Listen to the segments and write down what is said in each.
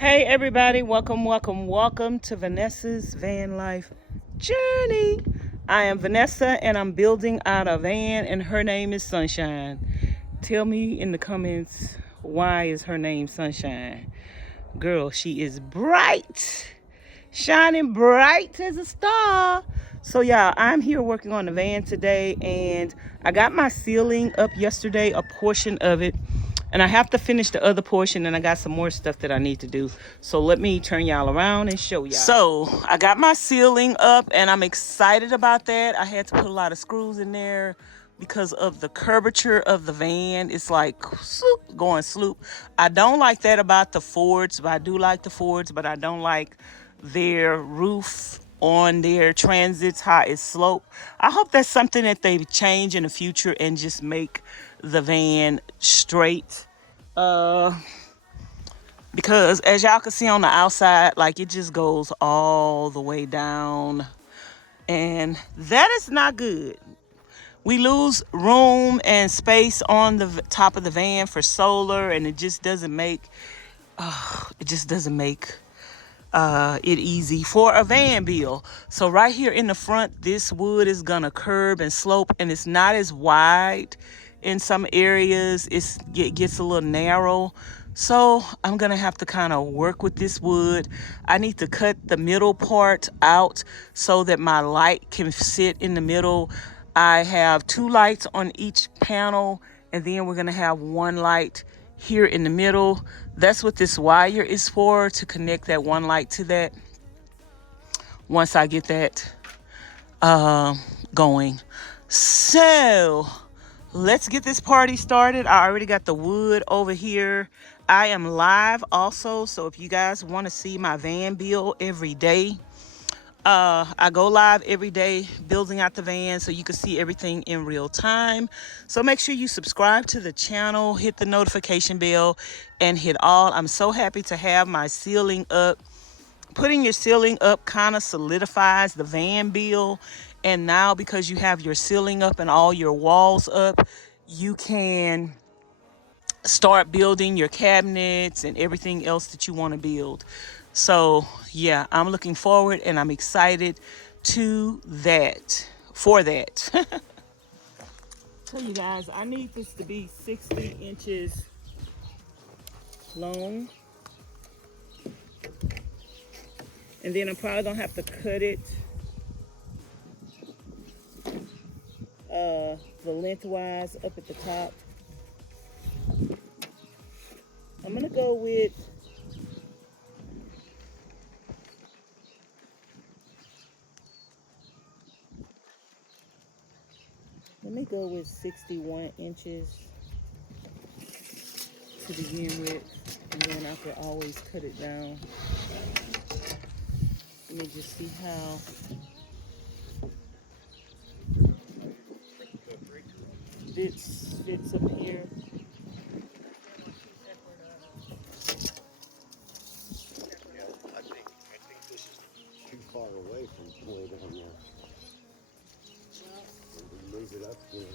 Hey everybody, welcome to Vanessa's van life journey. I am Vanessa and I'm building out a van and her name is Sunshine. Tell me in the comments, why is her name Sunshine? Girl, she is bright, shining bright as a star. So yeah, I'm here working on the van today and I got my ceiling up yesterday, a portion of it. And I have to finish the other portion and I got some more stuff that I need to do. So let me turn y'all around and show y'all. So I got my ceiling up and I'm excited about that. I had to put a lot of screws in there because of the curvature of the van. It's like swoop, going sloop. I don't like that about the Fords, but I do like the Fords, but I don't like their roof on their transits, how it's sloped. I hope that's something that they change in the future and just make the van straight. Because as y'all can see on the outside, like it just goes all the way down. And that is not good. We lose room and space on the top of the van for solar, and it just doesn't make it easy for a van build. So right here in the front, this wood is gonna curb and slope, and it's not as wide in some areas. It gets a little narrow. So I'm gonna have to kind of work with this wood. I need to cut the middle part out so that my light can sit in the middle. I have 2 lights on each panel, and then we're gonna have 1 light here in the middle. That's what this wire is for, to connect that 1 light to that once I get that going. So let's get this party started. I already got the wood over here. I am live also, so if you guys want to see my van build every day, I go live every day building out the van so you can see everything in real time. So make sure you subscribe to the channel, hit the notification bell, and hit all. I'm so happy to have my ceiling up. Putting your ceiling up kind of solidifies the van build. And now because you have your ceiling up and all your walls up, you can start building your cabinets and everything else that you want to build. So yeah, I'm looking forward and I'm excited for that. Tell you guys, I need this to be 60 inches long. And then I'm probably gonna have to cut it the lengthwise up at the top. I'm gonna go with let me go with 61 inches to begin with, and then I could always cut it down. Let me just see how. This fits up here. I think this is too far away from way down there. We move it up there.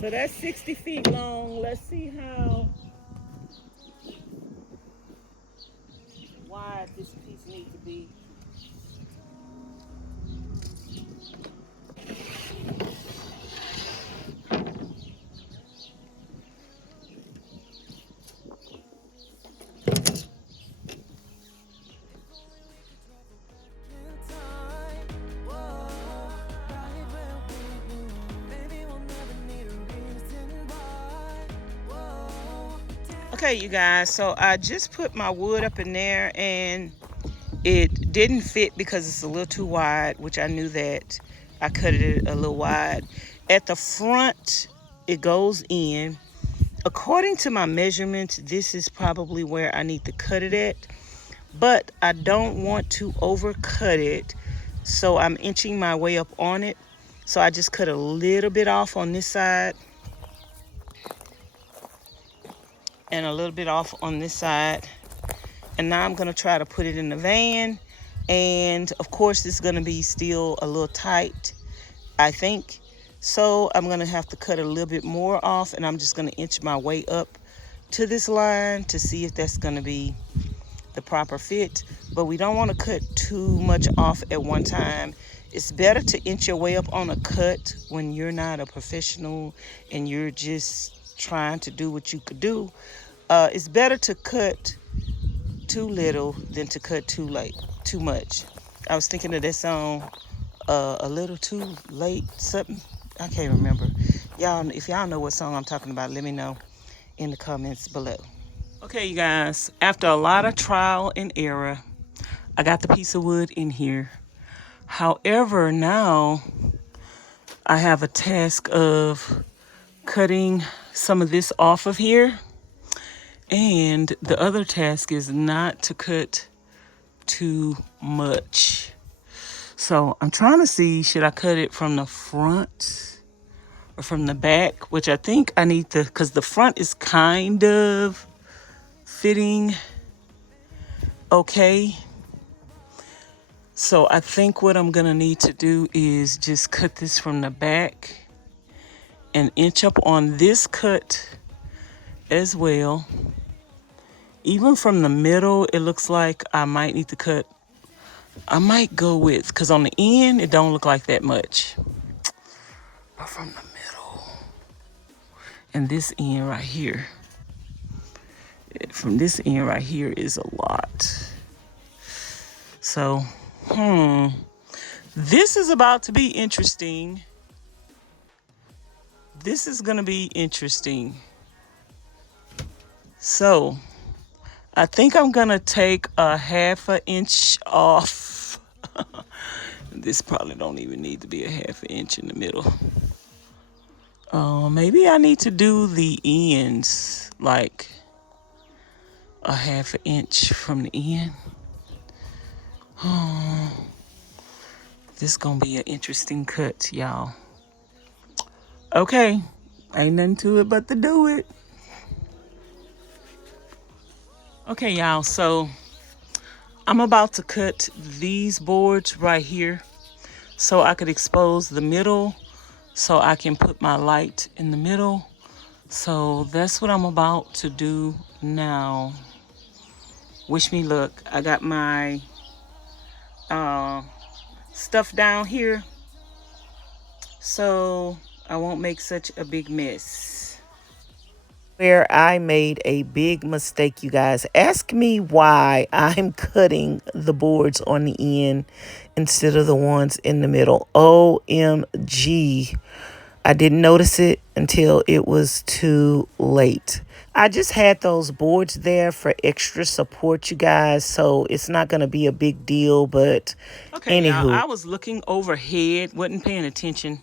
So that's 60 feet long. Let's see how wide this piece needs to be. Okay, you guys, so I just put my wood up in there and it didn't fit because it's a little too wide, which I knew that. I cut it a little wide. At the front, it goes in. According to my measurements, this is probably where I need to cut it at, but I don't want to overcut it, so I'm inching my way up on it. So I just cut a little bit off on this side and a little bit off on this side. And now I'm gonna try to put it in the van. And of course, it's gonna be still a little tight, I think. So I'm gonna have to cut a little bit more off, and I'm just gonna inch my way up to this line to see if that's gonna be the proper fit. But we don't wanna cut too much off at one time. It's better to inch your way up on a cut when you're not a professional and you're just trying to do what you could do. It's better to cut too little than to cut too much. I was thinking of that song, a little too late, something. I can't remember. Y'all, if y'all know what song I'm talking about, let me know in the comments below. Okay, you guys, after a lot of trial and error, I got the piece of wood in here. However, now I have a task of cutting some of this off of here. And the other task is not to cut too much. So I'm trying to see, should I cut it from the front or from the back? Which I think I need to, because the front is kind of fitting okay. So I think what I'm gonna need to do is just cut this from the back and inch up on this cut as well. Even from the middle, it looks like I might need to cut. I might go with, because on the end, it don't look like that much. But from the middle, and this end right here, from this end right here is a lot. So, this is about to be interesting. This is gonna be interesting. So, I think I'm gonna take a 1/2 inch off. This probably don't even need to be a 1/2 inch in the middle. Maybe I need to do the ends like a 1/2 inch from the end. This gonna be an interesting cut, y'all. Okay, ain't nothing to it but to do it. Okay, y'all, so I'm about to cut these boards right here so I could expose the middle so I can put my light in the middle. So that's what I'm about to do now. Wish me luck. I got my stuff down here so I won't make such a big mess. Where I made a big mistake, you guys. Ask me why I'm cutting the boards on the end instead of the ones in the middle. OMG. I didn't notice it until it was too late. I just had those boards there for extra support, you guys, so it's not going to be a big deal, but okay, anywho. I was looking overhead, wasn't paying attention.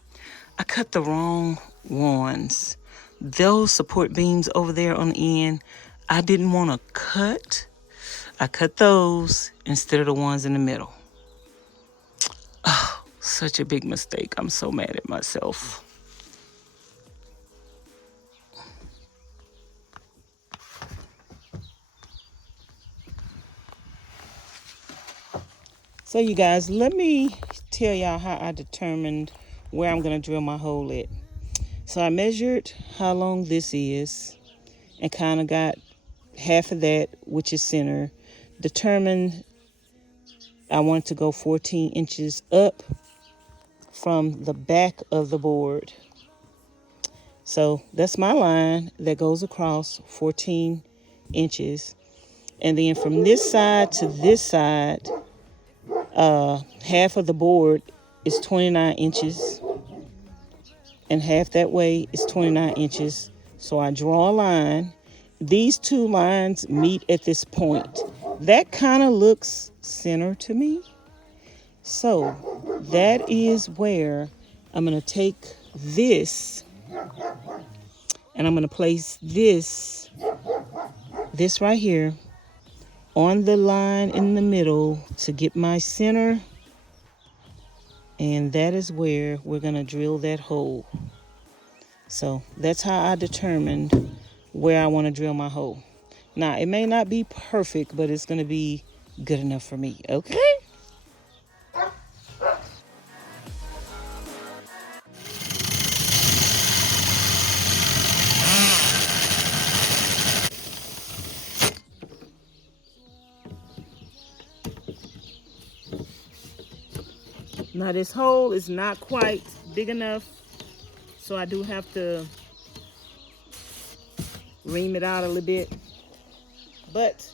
I cut the wrong ones. Those support beams over there on the end, I didn't want to cut. I cut those instead of the ones in the middle. Oh, such a big mistake. I'm so mad at myself. So you guys, let me tell y'all how I determined where I'm going to drill my hole at. So I measured how long this is and kind of got half of that, which is center. Determined I want to go 14 inches up from the back of the board. So that's my line that goes across 14 inches. And then from this side to this side, half of the board is 29 inches. And half that way is 29 inches. So I draw a line these two lines meet at this point. That kind of looks center to me. So that is where I'm going to take this and I'm going to place this right here on the line in the middle to get my center. And that is where we're going to drill that hole. So that's how I determined where I want to drill my hole. Now, it may not be perfect, but it's going to be good enough for me, okay? Now, this hole is not quite big enough, so I do have to ream it out a little bit. But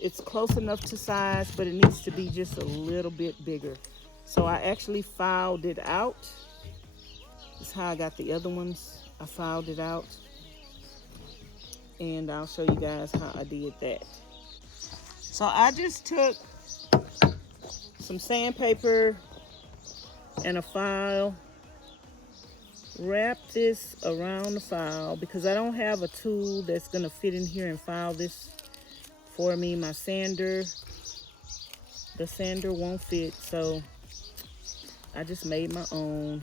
it's close enough to size, but it needs to be just a little bit bigger. So I actually filed it out. This is how I got the other ones. I filed it out. And I'll show you guys how I did that. So I just took some sandpaper and a file, wrap this around the file because I don't have a tool that's gonna fit in here and file this for me. My sander, the sander won't fit, so I just made my own.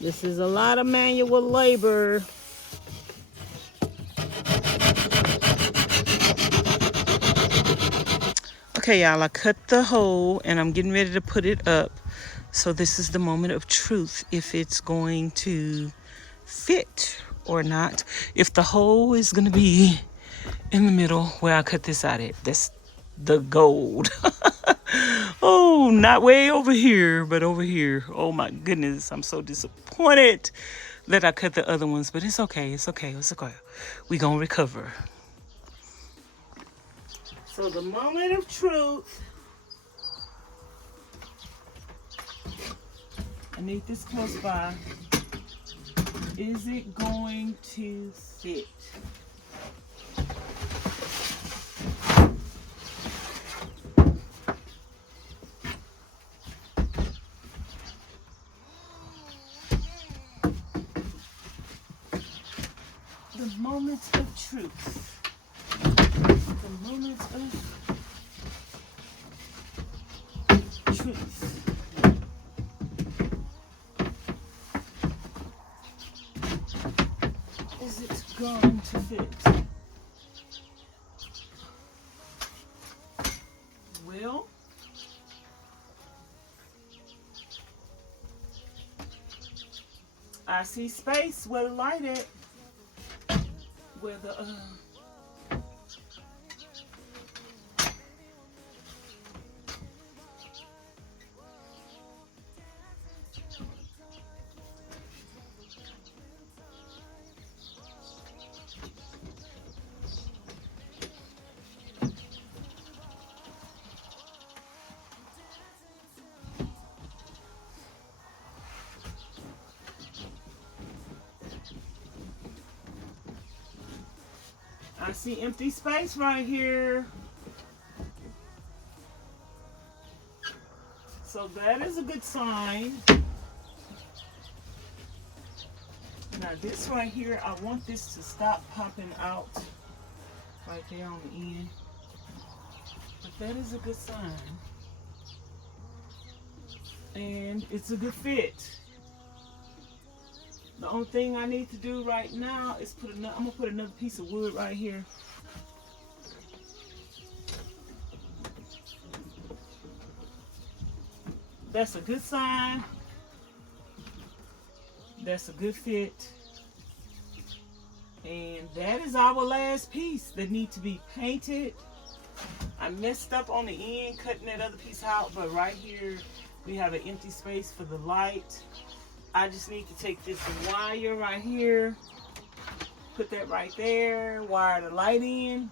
This is a lot of manual labor. Okay, y'all, I cut the hole and I'm getting ready to put it up. So this is the moment of truth, if it's going to fit or not. If the hole is gonna be in the middle where I cut this out at. the gold. Oh, not way over here, but over here. Oh my goodness, I'm so disappointed that I cut the other ones, but it's okay, it's okay, it's okay. We gonna recover. So the moment of truth. I need this close by. Is it going to fit? The moment of truth. The moment of truth. Is it going to fit? Well, I see space where the light at. Where the I see empty space right here. So that is a good sign. Now this right here, I want this to stop popping out right there on the end. But that is a good sign. And it's a good fit. The only thing I need to do right now is I'm gonna put another piece of wood right here. That's a good sign. That's a good fit. And that is our last piece that needs to be painted. I messed up on the end cutting that other piece out, but right here we have an empty space for the light. I just need to take this wire right here, put that right there, wire the light in,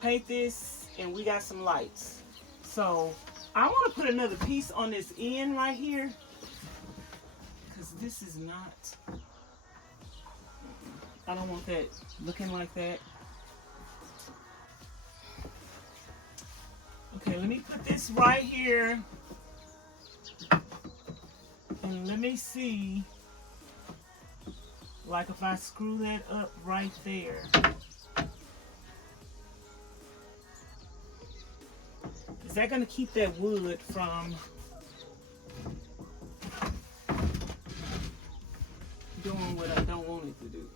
paint this, and we got some lights. So I want to put another piece on this end right here, because this is not, I don't want that looking like that. Okay, let me put this right here. And let me see, like if I screw that up right there. Is that going to keep that wood from doing what I don't want it to do?